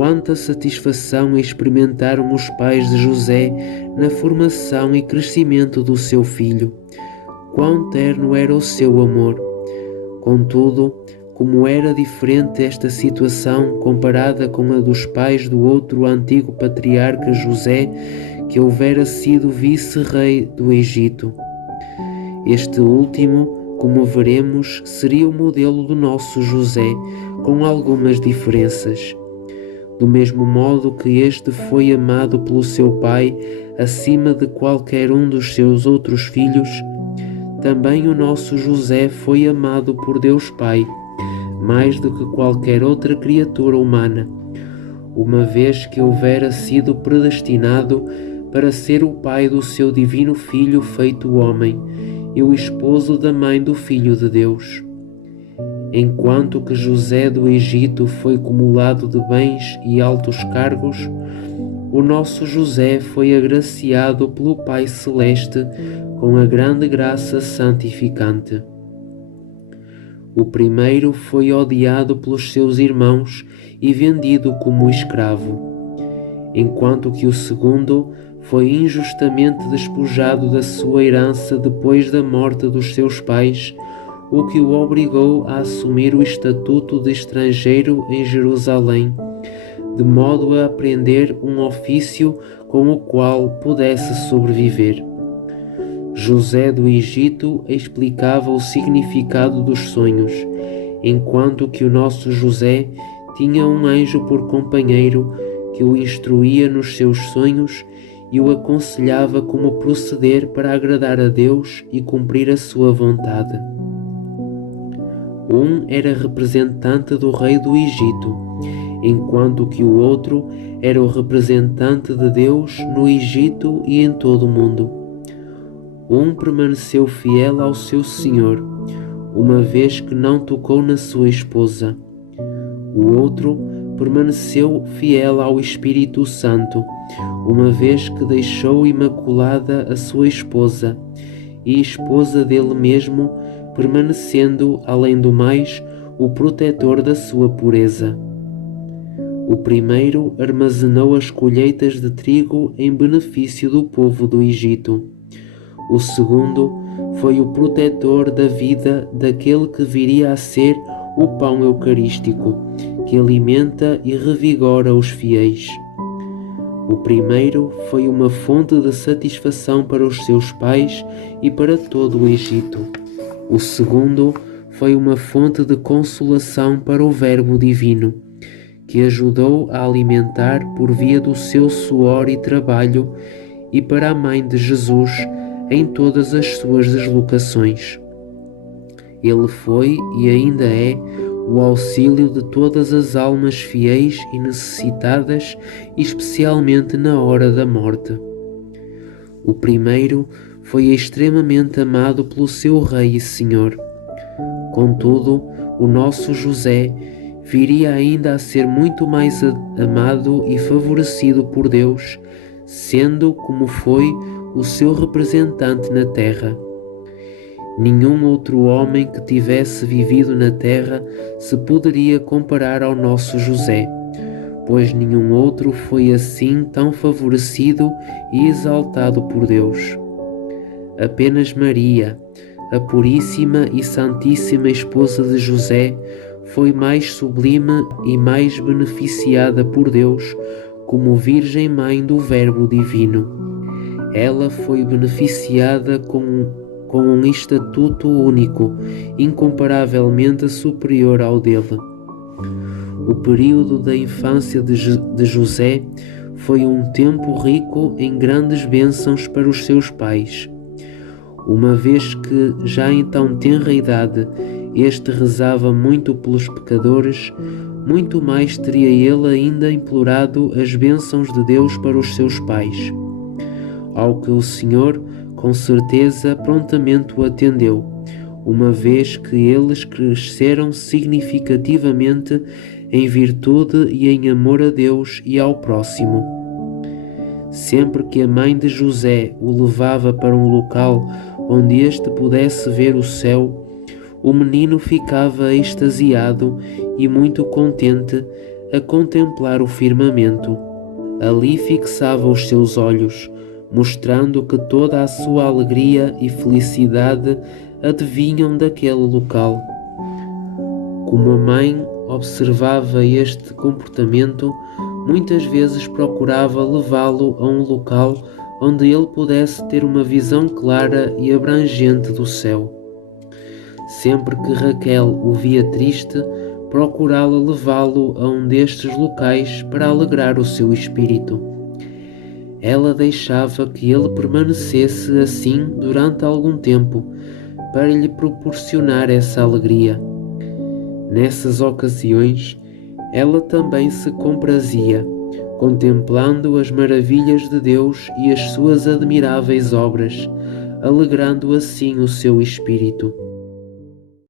quanta satisfação experimentaram os pais de José na formação e crescimento do seu filho. Quão terno era o seu amor! Contudo, como era diferente esta situação comparada com a dos pais do outro antigo patriarca José, que houvera sido vice-rei do Egito. Este último, como veremos, seria o modelo do nosso José, com algumas diferenças. Do mesmo modo que este foi amado pelo seu pai acima de qualquer um dos seus outros filhos, também o nosso José foi amado por Deus Pai, mais do que qualquer outra criatura humana, uma vez que houvera sido predestinado para ser o pai do seu divino Filho feito homem e o esposo da mãe do Filho de Deus. Enquanto que José do Egito foi cumulado de bens e altos cargos, o nosso José foi agraciado pelo Pai Celeste com a grande graça santificante. O primeiro foi odiado pelos seus irmãos e vendido como escravo, enquanto que o segundo foi injustamente despojado da sua herança depois da morte dos seus pais, o que o obrigou a assumir o estatuto de estrangeiro em Jerusalém, de modo a aprender um ofício com o qual pudesse sobreviver. José do Egito explicava o significado dos sonhos, enquanto que o nosso José tinha um anjo por companheiro que o instruía nos seus sonhos e o aconselhava como proceder para agradar a Deus e cumprir a sua vontade. Um era representante do rei do Egito, enquanto que o outro era o representante de Deus no Egito e em todo o mundo. Um permaneceu fiel ao seu senhor, uma vez que não tocou na sua esposa. O outro permaneceu fiel ao Espírito Santo, uma vez que deixou imaculada a sua esposa, e esposa dele mesmo, permanecendo, além do mais, o protetor da sua pureza. O primeiro armazenou as colheitas de trigo em benefício do povo do Egito. O segundo foi o protetor da vida daquele que viria a ser o pão eucarístico, que alimenta e revigora os fiéis. O primeiro foi uma fonte de satisfação para os seus pais e para todo o Egito. O segundo foi uma fonte de consolação para o Verbo Divino, que ajudou a alimentar por via do seu suor e trabalho, e para a mãe de Jesus em todas as suas deslocações. Ele foi e ainda é o auxílio de todas as almas fiéis e necessitadas, especialmente na hora da morte. O primeiro foi extremamente amado pelo seu Rei e Senhor. Contudo, o nosso José viria ainda a ser muito mais amado e favorecido por Deus, sendo como foi o seu representante na terra. Nenhum outro homem que tivesse vivido na terra se poderia comparar ao nosso José, pois nenhum outro foi assim tão favorecido e exaltado por Deus. Apenas Maria, a puríssima e santíssima esposa de José, foi mais sublime e mais beneficiada por Deus como Virgem Mãe do Verbo Divino. Ela foi beneficiada com um estatuto único, incomparavelmente superior ao dele. O período da infância de José foi um tempo rico em grandes bênçãos para os seus pais, uma vez que, já em tão tenra idade, este rezava muito pelos pecadores, muito mais teria ele ainda implorado as bênçãos de Deus para os seus pais, ao que o Senhor, com certeza, prontamente o atendeu, uma vez que eles cresceram significativamente em virtude e em amor a Deus e ao próximo. Sempre que a mãe de José o levava para um local onde este pudesse ver o céu, o menino ficava extasiado e muito contente, a contemplar o firmamento. Ali fixava os seus olhos, mostrando que toda a sua alegria e felicidade advinham daquele local. Como a mãe observava este comportamento, muitas vezes procurava levá-lo a um local onde ele pudesse ter uma visão clara e abrangente do céu. Sempre que Raquel o via triste, procurava levá-lo a um destes locais para alegrar o seu espírito. Ela deixava que ele permanecesse assim durante algum tempo, para lhe proporcionar essa alegria. Nessas ocasiões, ela também se comprazia, contemplando as maravilhas de Deus e as suas admiráveis obras, alegrando assim o seu espírito.